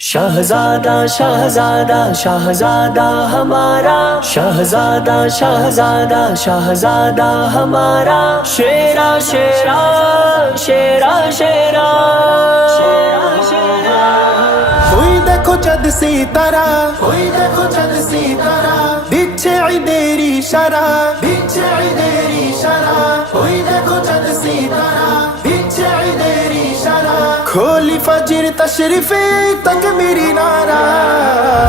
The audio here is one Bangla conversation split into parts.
शहजादा शहजादा शहजादा हमारा, शहजादा शहजादा शहजादा हमारा, शेरा शेरा शेरा शेरा शेरा। ওই দেখো চাঁদ সিতারা, ওই দেখো চাঁদ সিতারা, দিচ্ছে ঈদের ইশারা, দিচ্ছে ঈদের ইশারা। ওই দেখো চাঁদ সিতারা, দিচ্ছে ঈদের ইশারা। খোলি ফজর তশরিফে তকবীরি নারা,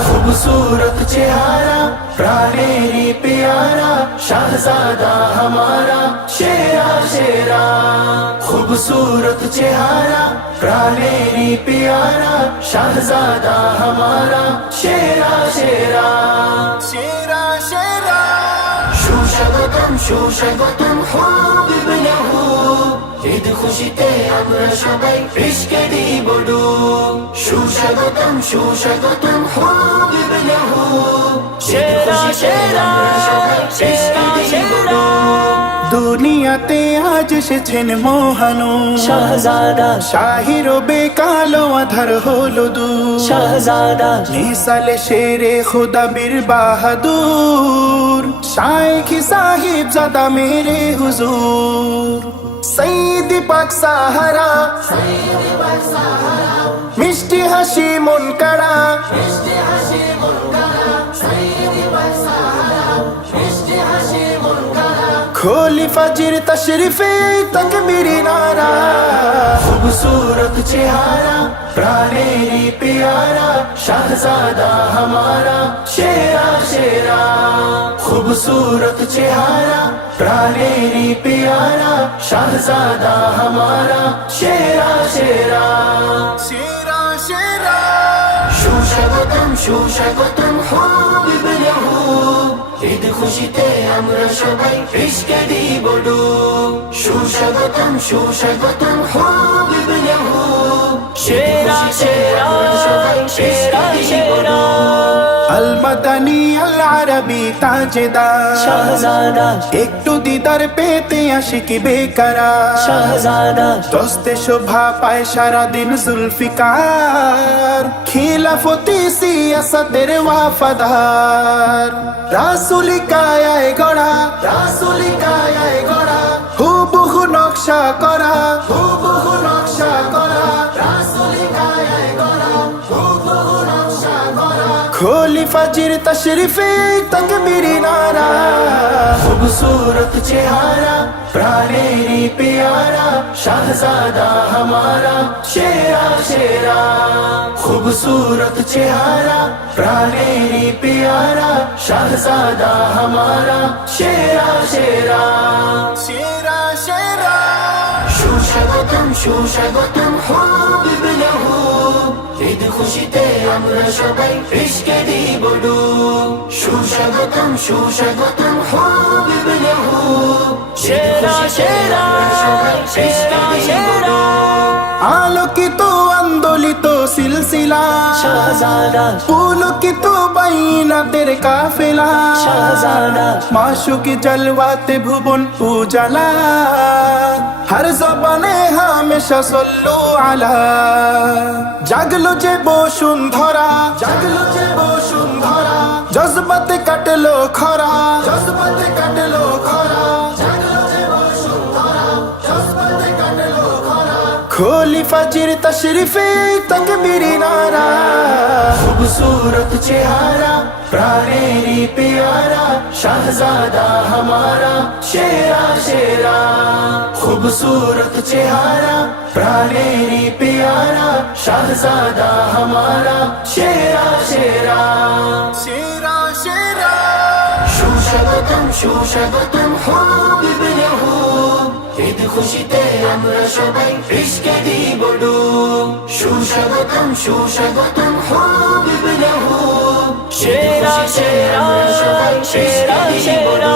खूबसूरत चेहरा प्राणेरी प्यारा, शहजादा हमारा शेरा शेरा। खूबसूरत चेहरा प्राणेरी प्यारा, शहजादा हमारा शेरा शेरा शेरा शेरा। সুস্বাগতম সুস্বাগতম হাবিবনাহু, ঈদ খুশিতে আমরা সবাই ইশকে দিব ডুব। সুস্বাগতম সুস্বাগতম হাবিবনাহু, शेरा शेरा शेरा शेरा। দুনিয়াতে আজ এসেছেন মহানুর शहजादा শাহির বেকালো আধার হলো দূর, शहजादा মিসালে শেরে খুদা বীর বাহাদুর, শাইখ সাহিব জাদা মেরে হুজুর। সঈদ পাক সাহারা, মিষ্টি হাসি মন কাড়া, खोली फजर तशरीफे तकबीरी नारा, खूबसूरत चेहरा प्राणेरी प्यारा, शहजादा हमारा शेरा शेरा। खूबसूरत चेहरा प्राणेरी प्यारा, शहजादा हमारा शेरा शेरा शेरा शेरा। সুস্বাগতম সুস্বাগতম হাবিবনাহু, ঈদ খুশিতে আমরা সবাই ইশকে দিব ডুব। সুস্বাগতম সুস্বাগতম হাবিবনাহু, शेरा शेरा शेरा शेरा। আল মাদানী আল আরবি তাজদার, शहजादा একটু দিদার পেতে আশিকি বেকারার, शहजादा দস্তে শোভা পায় সারাদিন জুলফিকার, খিলাফতি সিয়াসতের ওয়াফাদার, রাসূলি কায়ায় গড়া, রাসূলি কায়ায় গড়া, হুবহু নকশা করা, হুবহু নকশা করা, রাসূলি কায়ায় গড়া, হুবহু নকশা করা। खोली फजर तशरीफे तकबीरी नारा, खूबसूरत चेहरा प्राणेरी प्यारा, शहजादा हमारा शेरा शेरा। खूबसूरत चेहरा प्राणेरी प्यारा, शहजादा हमारा शेरा शेरा शेरा शेरा। সুস্বাগতম সুস্বাগতম হাবিবনাহু, ঈদ খুশিতে আমরা সবাই ইশকে দিব ডুব। সুস্বাগতম সুস্বাগতম হাবিবনাহু, शेरा शेरा शेरा शेरा। আলোকিত আন্দোলিত সিলসিলা, शहजादा পুলকিত বাইনাতের কাফেলা, शहजादा মাশুকি জলওয়াতে ভুবন উজালা, হর জবানে হামেশা সল্লু আলা। জাগলো যে বসুন্ধরা, জাগলো যে বসুন্ধরা, জজবাতে কাটলো খরা, জজবাতে কাটলো খরা, জাগলো যে বসুন্ধরা, জজবাতে কাটলো খরা। खोली फजर तशरीफे तकबीरी नारा, खूबसूरत चेहरा प्राणेरी प्यारा, शहजादा हमारा शेरा शेरा। खूबसूरत चेहरा प्राणेरी प्यारा, शहजादा हमारा शेरा शेरा शेरा शेरा। সুস্বাগতম সুস্বাগতম হাবিবনাহু, ঈদ খুশিতে আমরা সবাই ইশকে দিব ডুব। সুস্বাগতম সুস্বাগতম হাবিবনাহু, शेरा शेरा शेरा शेरा।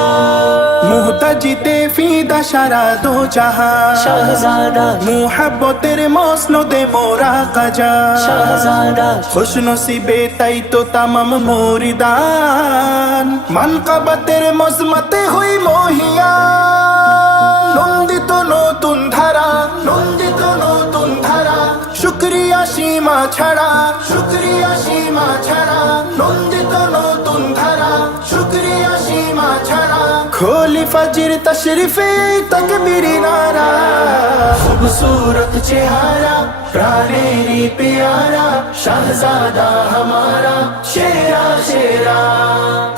মুহতাজিতে ফিদা সারা দো জাহান, शहजादा মুহাব্বতের মসনদে মোরা কাজা, शहजादा খুশনসিবে তাই তো তামাম মুরিদান, মানকাবাতের মজমতে হই মহিয়ান। নন্দিত নতুন ধারা, নন্দিত নতুন ধারা, শুকরিয়া সীমা ছাড়া, শুকরিয়া खोली फजर तशरीफे तकबीर नारा खूबसूरत चेहरा प्राणेरी प्यारा शहजादा हमारा शेरा शेरा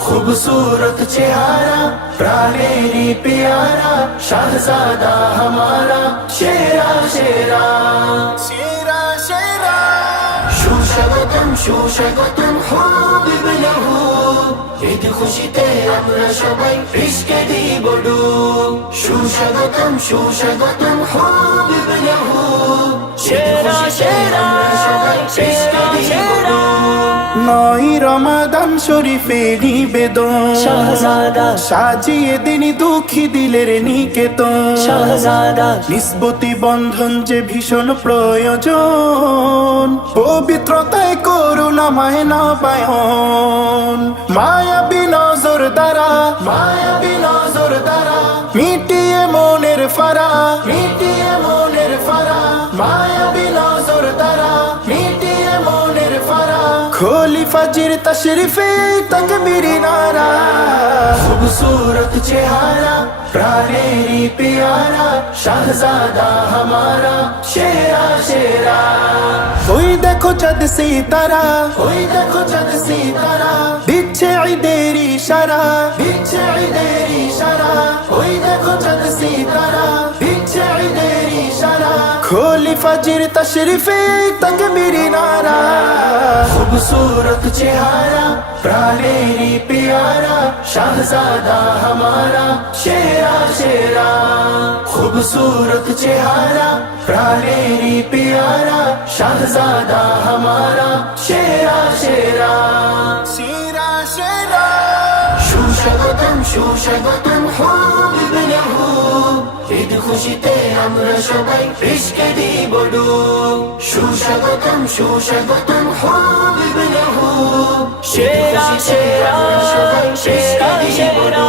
खूबसूरत चेहरा प्राणेरी प्यारा शहजादा हमारा शेरा शेरा शेरा शेरा সুস্বাগতম সুস্বাগতম হাবিব লাহু ঈদ খুশিতে আমরা সবাই ইশকে দিব ডুব সুস্বাগতম সুস্বাগতম হাবিব লাহু সেরা সেরা সেরা সেরা নয় রমাদান শরীফে নিবেদন শাহজাদা সাজিয়ে দিন দুঃখী দিলের নিকেতন শাহজাদা নিসবতি বন্ধন যে ভীষণ প্রয়োজন পবিত্রতায় করুণাময় নবায়ন মায়াবী নজর দ্বারা মিটিয়ে মনের ফারা মায়াবী নজর দ্বারা মিটিয়ে মনের ফারা खोली फजर तशरीफे तकबीर नारा खूबसूरत चेहरा प्राणेरी प्यारा शहजादा हमारा शेरा शेरा ওই দেখো চাঁদ সিতারা দিচ্ছে ঈদের ইশারা ওই দেখো চাঁদ সিতারা দিচ্ছে ঈদের ইশারা खोली फजर तशरीफे तकबीर नारा खूबसूरत चेहरा प्राणेरी प्यारा शहजादा हमारा शेरा शेरा खूबसूरत चेहरा प्राणेरी प्यारा शहजादा हमारा शेरा शेरा शेरा शेरा সুস্বাগতম সুস্বাগতম হাবিব লাহু ঈদ খুশিতে আমরা সবাই ইশকে দিব ডুব সুস্বাগতম সুস্বাগতম হাবিব লাহু সেরা সেরা সেরা সেরা